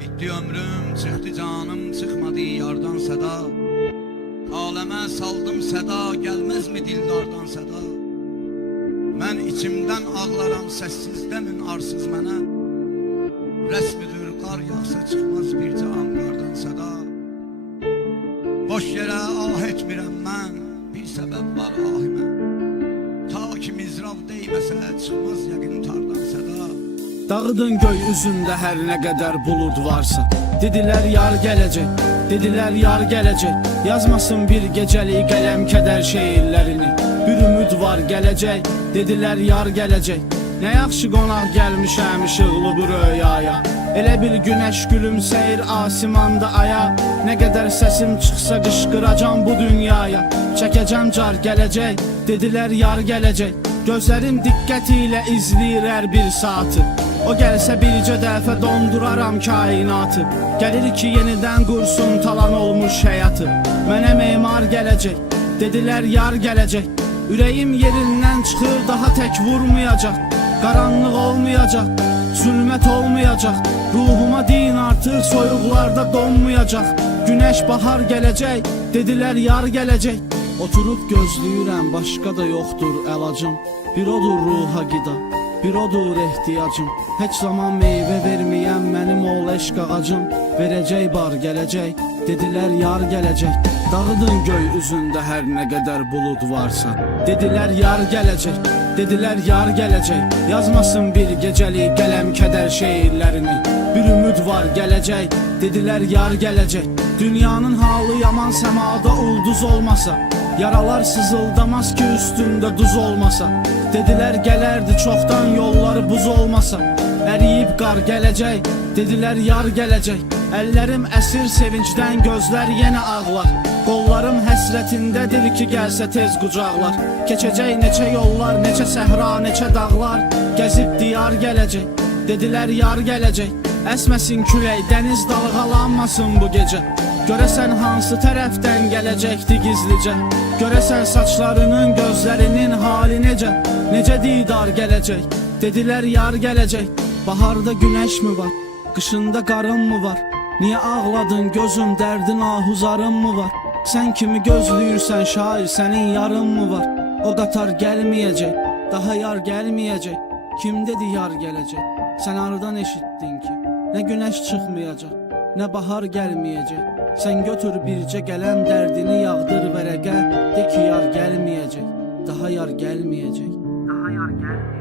Bitti ömrüm, çıktı canım, çıkmadı yardan seda. Aleme saldım seda, gelmez mi dildardan seda? Ben içimden ağlaram, sessizdemin arsız mənə. Resmidir qar yağsa çıkmaz bir can qardan seda. Boş yere ah etmirəm mən, bir səbəb var ahimə. Ta ki mizrab deyməsə çıxmaz yəqin tardan seda. Dağıdın göy üzündə hər nə qədər bulud varsa. Dedilər yar gələcək, dedilər yar gələcək. Yazmasın bir gecəlik qələm kədər şeirlərini. Bir ümid var gələcək, dedilər yar gələcək. Nə yaxşı qonaq gəlmişəm işıqlı bu röyaya. Elə bir günəş gülümsəyir asimanda aya. Nə qədər səsim çıxsa qışqıracam bu dünyaya. Çəkəcəm car gələcək, dedilər yar gələcək. Gözlərim diqqət ilə izləyir hər bir saatı. O gəlsə bircə dəfə donduraram kainatı. Gəlir ki yenidən qursun talan olmuş həyatı. Mənə memar gələcək, dedilər yar gələcək. Ürəyim yerindən çıxır, daha tək vurmayacaq. Qaranlıq olmayacaq, zülmət olmayacaq. Ruhuma din artıq soyuqlarda donmayacaq. Günəş bahar gələcək, dedilər yar gələcək. Oturub gözləyirəm, başqa da yoxdur əlacım. Bir odur ruha qida, bir odur ehtiyacım. Heç zaman meyvə verməyən mənim ol eşq ağacım. Verəcək bar gələcək, dedilər yar gələcək. Dağıdın göy üzündə hər nə qədər bulud varsa. Dedilər yar gələcək, dedilər yar gələcək. Yazmasın bir gecəlik qələm kədər şeirlərini. Bir ümid var gələcək, dedilər yar gələcək. Dünyanın halı yaman, səmada ulduz olmasa. Yaralar sızıldamaz ki üstündə duz olmasa. Dedilər gələrdi çoxdan yolları buz olmasa. Əriyib qar gələcək, dedilər yar gələcək. Əllərim əsir sevincdən, gözlər yenə ağlar. Qollarım həsrətindədir ki gəlsə tez qucaqlar. Keçəcək neçə yollar, neçə səhra, neçə dağlar. Gəzib diyar gələcək, dedilər yar gələcək. Əsməsin külək, dəniz dalğalanmasın bu gecə. Görəsən hansı tərəfdən gələcəkdi gizlicə. Görəsən saçlarının, gözlərinin hali necə. Necə didar gələcək, dedilər yar gələcək. Baharda günəş mi var, qışında qarın mı var? Niyə ağladın gözüm, dərdin ahuzarın mı var? Sən kimi gözləyirsən şair, sənin yarın mı var? O qatar gəlməyəcək, daha yar gəlməyəcək. Kim dedi yar gələcək? Sən aradan eşitdin ki, nə günəş çıxmayacaq, nə bahar gəlməyəcək. Sən götür bircə qələm, dərdini yağdır vərəqə. De ki yar gəlməyəcək, daha yar gəlməyəcək, daha yar gəlməyəcək.